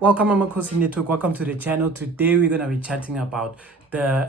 Welcome Amakhosi Network, welcome to the channel. Today we're going to be chatting about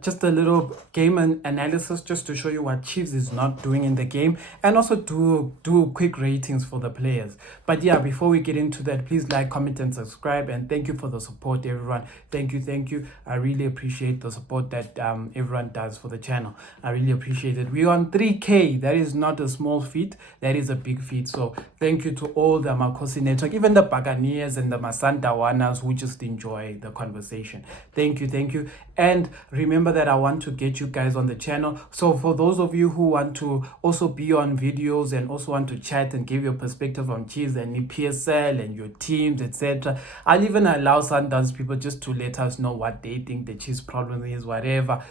just a little game analysis just to show you what Chiefs is not doing in the game and also do quick ratings for the players. But yeah, before we get into that, please like, comment and subscribe, and thank you for the support, everyone. Thank you. I really appreciate the support that everyone does for the channel. I really appreciate it. We're on 3K. That is not a small feat, that is a big feat. So thank you to all the Amakhosi Network, even the Buccaneers and the Masandawanas who just enjoy the conversation. Thank you. And remember that I want to get you guys on the channel. So for those of you who want to also be on videos and also want to chat and give your perspective on Chiefs and PSL and your teams, etc., I'll even allow Sundowns people just to let us know what they think the Chiefs problem is, whatever.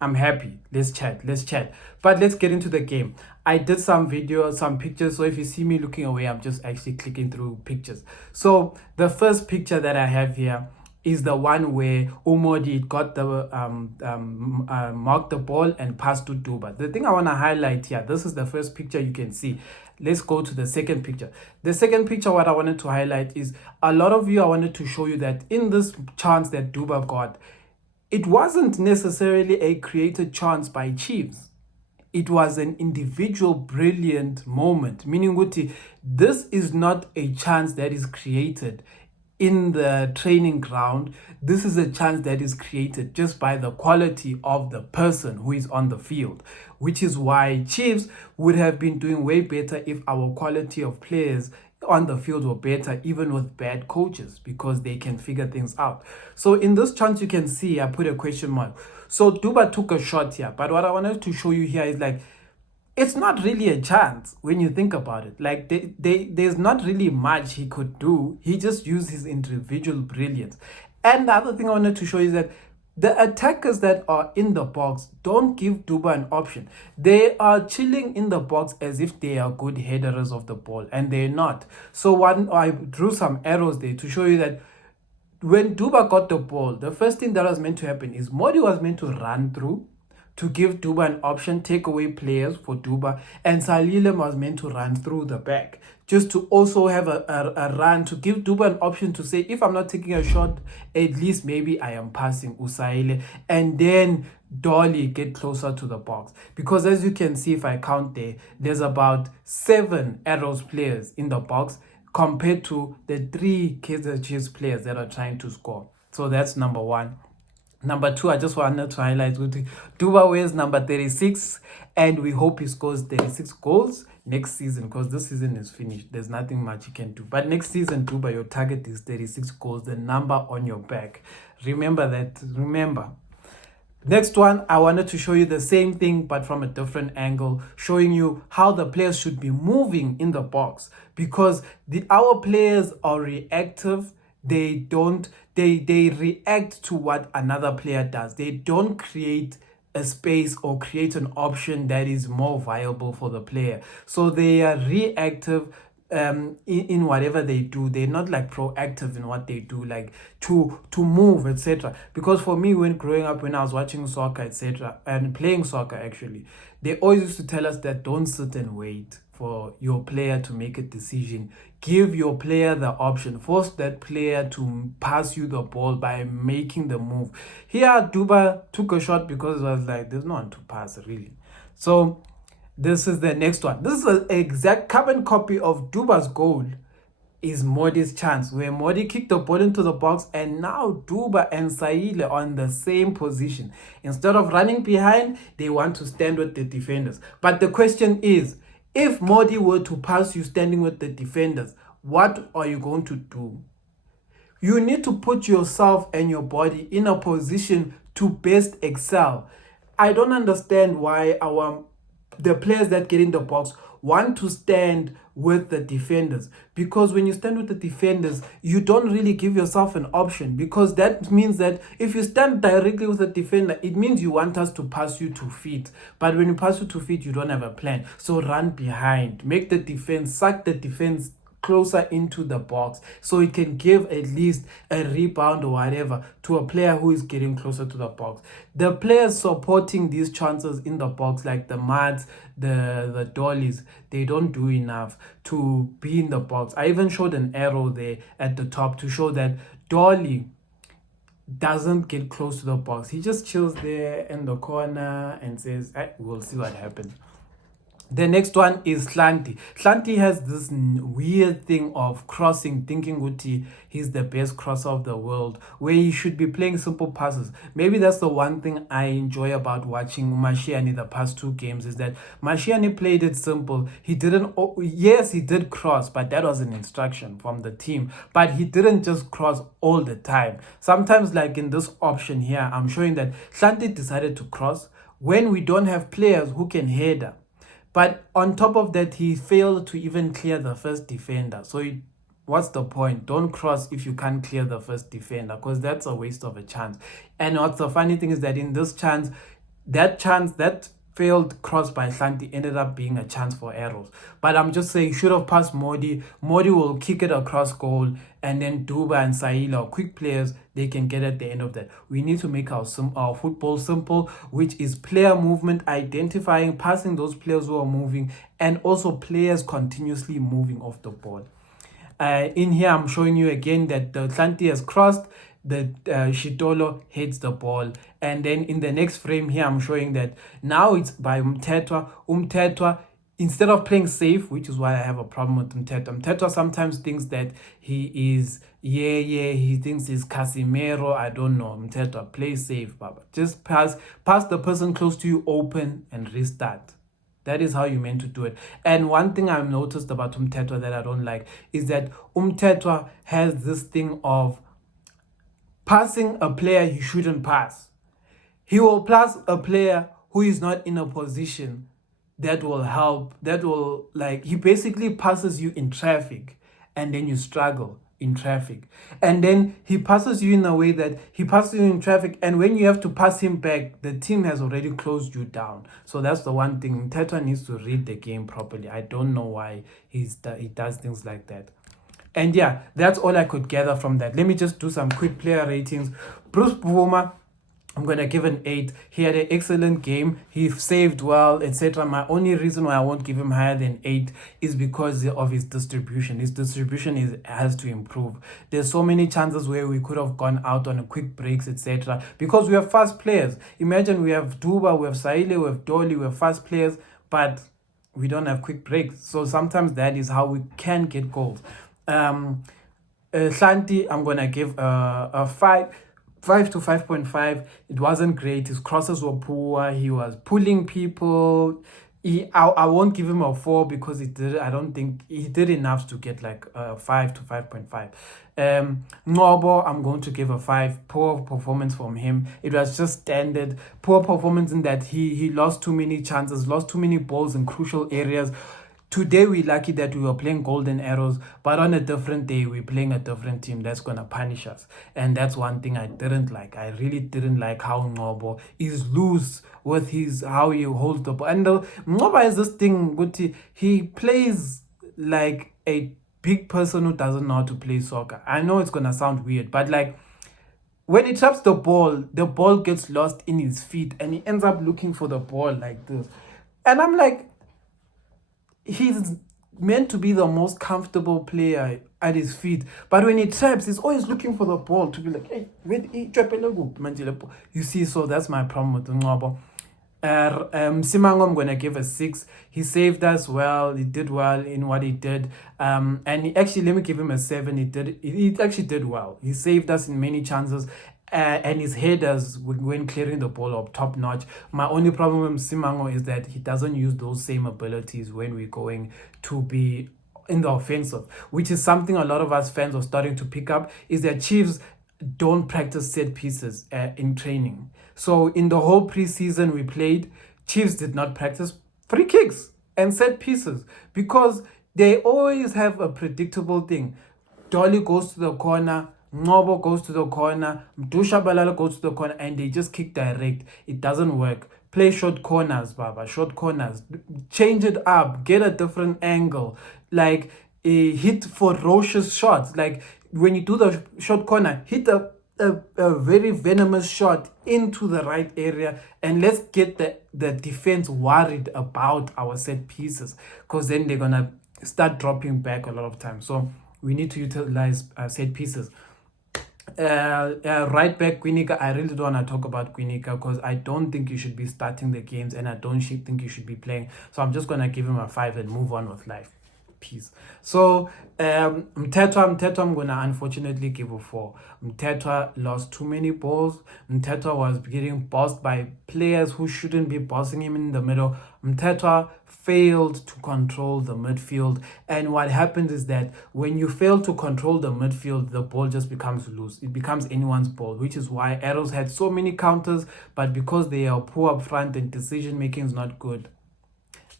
I'm happy. Let's chat. But let's get into the game. I did some videos, some pictures. So if you see me looking away, I'm just actually clicking through pictures. So the first picture that I have here is the one where Umodi got the marked the ball and passed to Duba. The thing I want to highlight here, this is the first picture you can see. Let's go to the second picture. The second picture, what I wanted to highlight is a lot of you, I wanted to show you that in this chance that Duba got, it wasn't necessarily a created chance by Chiefs. It was an individual brilliant moment, meaning Guti, this is not a chance that is created in the training ground. This is a chance that is created just by the quality of the person who is on the field, which is why Chiefs would have been doing way better if our quality of players on the field were better, even with bad coaches, because they can figure things out. So in this chance, you can see I put a question mark. So Duba took a shot here, but what I wanted to show you here is like, it's not really a chance when you think about it. Like there's not really much he could do. He just used his individual brilliance. And the other thing I wanted to show you is that the attackers that are in the box don't give Duba an option. They are chilling in the box as if they are good headers of the ball, and they're not. So I drew some arrows there to show you that when Duba got the ball, the first thing that was meant to happen is Modi was meant to run through to give Duba an option, take away players for Duba, and Salile was meant to run through the back, just to also have a run, to give Duba an option to say, if I'm not taking a shot, at least maybe I am passing Usaile, and then Dolly get closer to the box. Because as you can see, if I count there's about 7 Arrows players in the box compared to the 3 Kaizer Chiefs players that are trying to score. So that's number 1. Number 2, I just wanted to highlight Duba wears number 36, and we hope he scores 36 goals next season, because this season is finished. There's nothing much you can do. But next season, Duba, your target is 36 goals, the number on your back. Remember that. Remember. Next one, I wanted to show you the same thing but from a different angle, showing you how the players should be moving in the box, because our players are reactive. They react to what another player does. They don't create a space or create an option that is more viable for the player. So they are reactive in whatever they do. They're not like proactive in what they do, like to move, etc. Because for me, when growing up, when I was watching soccer, etc., and playing soccer actually, they always used to tell us that don't sit and wait for your player to make a decision. Give your player the option. Force that player to pass you the ball by making the move. Here, Duba took a shot because it was like, there's no one to pass, really. So this is the next one. This is an exact carbon copy of Duba's goal. Is Modi's chance, where Modi kicked the ball into the box, and now Duba and Saile are on the same position. Instead of running behind, they want to stand with the defenders. But the question is, if Modi were to pass you standing with the defenders, what are you going to do? You need to put yourself and your body in a position to best excel. I don't understand why the players that get in the box want to stand with the defenders, because when you stand with the defenders, you don't really give yourself an option, because that means that if you stand directly with the defender, it means you want us to pass you 2 feet, but when you pass you 2 feet, you don't have a plan. So run behind, make the defense, suck the defense closer into the box so it can give at least a rebound or whatever to a player who is getting closer to the box. The players supporting these chances in the box, like the Mads, the Dollies, they don't do enough to be in the box. I even showed an arrow there at the top to show that Dolly doesn't get close to the box. He just chills there in the corner and says, we'll see what happens. The next one is Hlanti. Hlanti has this weird thing of crossing, thinking Guti he's the best crosser of the world, where he should be playing simple passes. Maybe that's the one thing I enjoy about watching Mashiane the past 2 games, is that Mashiane played it simple. He didn't, yes, he did cross, but that was an instruction from the team. But he didn't just cross all the time. Sometimes, like in this option here, I'm showing that Hlanti decided to cross when we don't have players who can header. But on top of that, he failed to even clear the first defender. So what's the point? Don't cross if you can't clear the first defender, because that's a waste of a chance. And what's the funny thing is that in this chance, that failed cross by Hlanti ended up being a chance for arrows. But I'm just saying, should have passed Modi. Modi will kick it across goal, and then Duba and Saila, quick players, they can get at the end of that. We need to make our football simple, which is player movement, identifying, passing those players who are moving, and also players continuously moving off the ball. In here, I'm showing you again that the Hlanti has crossed, the Shitolo hits the ball. And then in the next frame here, I'm showing that now it's by Umtetwa, instead of playing safe, which is why I have a problem with Umtetwa sometimes thinks that he is, he thinks he's Casimiro. I don't know. Umtetwa, play safe, Baba. Just pass the person close to you open and restart. That is how you meant to do it. And one thing I've noticed about Umtetwa that I don't like is that Umtetwa has this thing of passing a player he shouldn't pass. He will pass a player who is not in a position that will help, he basically passes you in traffic, and then you struggle in traffic. And then he passes you in a way that he passes you in traffic, and when you have to pass him back, the team has already closed you down. So that's the one thing. Teta needs to read the game properly. I don't know why he does things like that. And yeah, that's all I could gather from that. Let me just do some quick player ratings. Bruce Buvuma, I'm going to give an 8. He had an excellent game. He saved well, etc. My only reason why I won't give him higher than 8 is because of his distribution. His distribution has to improve. There's so many chances where we could have gone out on a quick breaks, etc. Because we have fast players. Imagine we have Duba, we have Saile, we have Dolly, we have fast players, but we don't have quick breaks. So sometimes that is how we can get goals. Hlanti, I'm going to give a 5 to 5.5. It wasn't great. His crosses were poor. He was pulling people. I won't give him a 4 because I don't think he did enough to get like a 5 to 5.5. Ngobo, I'm going to give a 5. Poor performance from him. It was just standard. Poor performance in that he lost too many chances, lost too many balls in crucial areas. Today, we're lucky that we were playing Golden Arrows, but on a different day, we're playing a different team that's going to punish us. And that's one thing I didn't like. I really didn't like how Ngobo is loose with how he holds the ball. And Ngobo has this thing, Guti, he plays like a big person who doesn't know how to play soccer. I know it's going to sound weird, but like, when he traps the ball gets lost in his feet, and he ends up looking for the ball like this. And I'm like, he's meant to be the most comfortable player at his feet, but when he traps, he's always looking for the ball to be like, hey, you see. So that's my problem with Ngobo. Simango, I'm gonna give a 6. He saved us well. He did well in what he did. And let me give him a 7. He actually did well. He saved us in many chances. And his headers when clearing the ball up top notch. My only problem with Simango is that he doesn't use those same abilities when we're going to be in the offensive, which is something a lot of us fans are starting to pick up, is that Chiefs don't practice set pieces in training. So in the whole preseason we played, Chiefs did not practice free kicks and set pieces because they always have a predictable thing. Dolly goes to the corner, Ngobo goes to the corner, Mdusha Balala goes to the corner, and they just kick direct. It doesn't work. Play short corners, Baba. Short corners. Change it up. Get a different angle. Like, hit ferocious shots. Like when you do the short corner, hit a very venomous shot into the right area, and let's get the defense worried about our set pieces, because then they're gonna start dropping back a lot of times. So we need to utilize set pieces. Right back Quinica, I really don't want to talk about Quinica because I don't think you should be starting the games, and I don't think you should be playing. So I'm just gonna give him a 5 and move on with life. Peace. So Mtetwa, I'm gonna unfortunately give a 4. Mtetwa lost too many balls. Mtetwa was getting bossed by players who shouldn't be bossing him in the middle. Mtetwa failed to control the midfield, and what happens is that when you fail to control the midfield, the ball just becomes loose. It becomes anyone's ball, which is why Arrows had so many counters, but because they are poor up front and decision making is not good,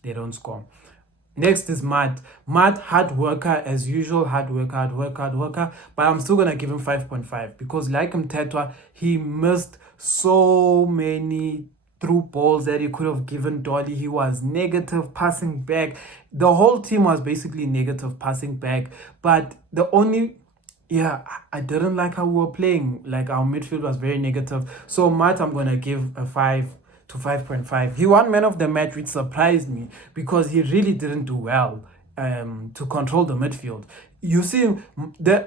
they don't score. Next is Matt. Matt, hard worker as usual, hard worker. But I'm still gonna give him 5.5 because, like Mtetwa, he missed so many through balls that he could have given Dolly. He was negative passing back. The whole team was basically negative passing back. But the only I didn't like how we were playing. Like our midfield was very negative. So Matt, I'm gonna give a 5 to 5.5. He won man of the match, which surprised me because he really didn't do well to control the midfield. You see,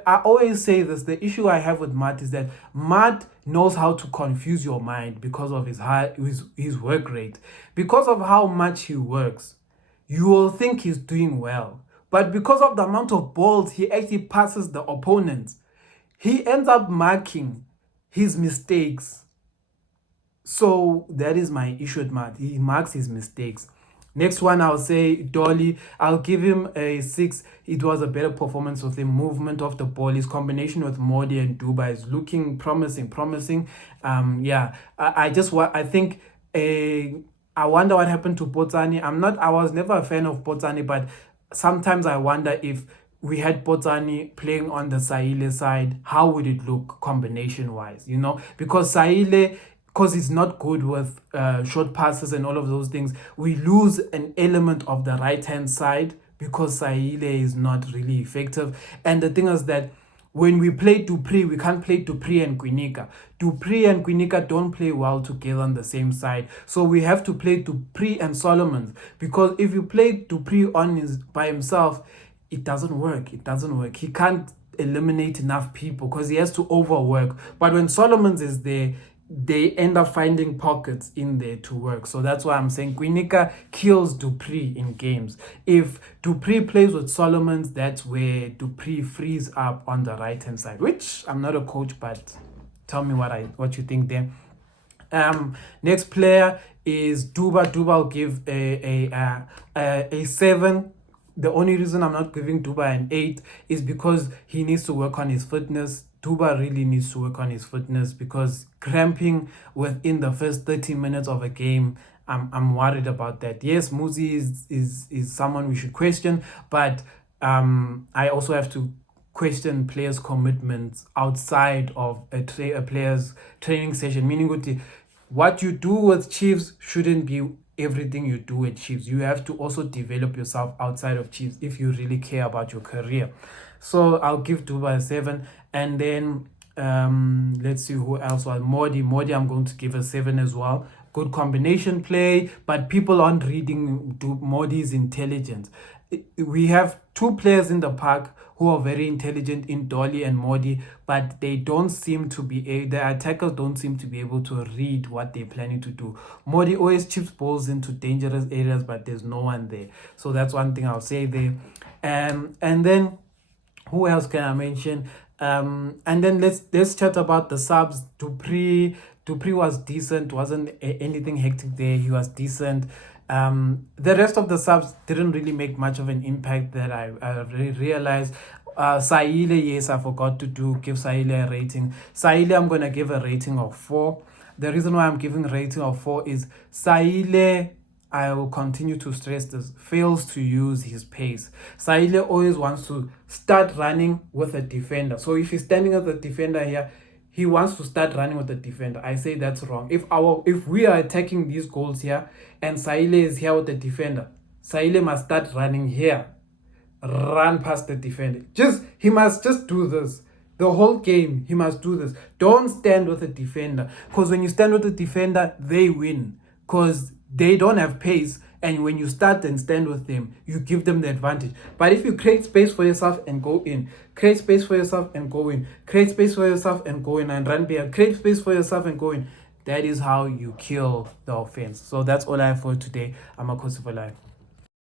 I always say this, the issue I have with Matt is that Matt knows how to confuse your mind because of his work rate. Because of how much he works, you will think he's doing well. But because of the amount of balls he actually passes the opponents, he ends up marking his mistakes. So that is my issue with Matt. He marks his mistakes. Next one, I'll say Dolly. I'll give him a 6. It was a better performance with the movement of the ball. His combination with Modi and Duba is looking promising. I wonder what happened to Botsani. I was never a fan of Botsani, but sometimes I wonder if we had Botsani playing on the Saile side, how would it look combination wise? Because Saile, because he's not good with short passes and all of those things, we lose an element of the right-hand side because Saile is not really effective. And the thing is that when we play Dupree, we can't play Dupree and Quinica. Dupree and Quinica don't play well together on the same side. So we have to play Dupree and Solomons, because if you play Dupree by himself, it doesn't work. He can't eliminate enough people because he has to overwork. But when Solomons is there, they end up finding pockets in there to work. So that's why I'm saying Quinica kills Dupree in games. If Dupree plays with Solomons, that's where Dupree frees up on the right hand side, which I'm not a coach, but tell me what you think there. Next player is Duba. Duba will give a 7. The only reason I'm not giving Duba an 8 is because he needs to work on his fitness. Duba really needs to work on his fitness because cramping within the first 30 minutes of a game, I'm worried about that. Yes, Muzi is someone we should question, but I also have to question players' commitments outside of a player's training session. Meaning, what you do with Chiefs shouldn't be everything you do at Chiefs. You have to also develop yourself outside of Chiefs if you really care about your career. So I'll give Duba a 7. And then let's see who else was. Modi, I'm going to give a 7 as well. Good combination play, but people aren't reading Modi's intelligence. We have 2 players in the park who are very intelligent in Dolly and Modi, but they don't seem to be, the attackers don't seem to be able to read what they're planning to do. Modi always chips balls into dangerous areas, but there's no one there. So that's one thing I'll say there. And then who else can I mention? And then let's chat about the subs. Dupree was decent, wasn't anything hectic there. He was decent. The rest of the subs didn't really make much of an impact that I realized. Saile, yes, I forgot to give Saile a rating. Saile, I'm gonna give a rating of 4. The reason why I'm giving a rating of 4 is Saile, I will continue to stress this, fails to use his pace. Saile always wants to start running with a defender. So if he's standing as a defender here, he wants to start running with the defender. I say that's wrong. If we are attacking these goals here and Saile is here with the defender, Saile must start running here run past the defender. He must just do this. The whole game, he must do this. Don't stand with the defender. Because when you stand with the defender, they win. Because they don't have pace. And when you start and stand with them, you give them the advantage. But if you create space for yourself and go in, create space for yourself and go in, create space for yourself and go in and run behind, create space for yourself and go in, that is how you kill the offense. So that's all I have for today. Amakhosi for life.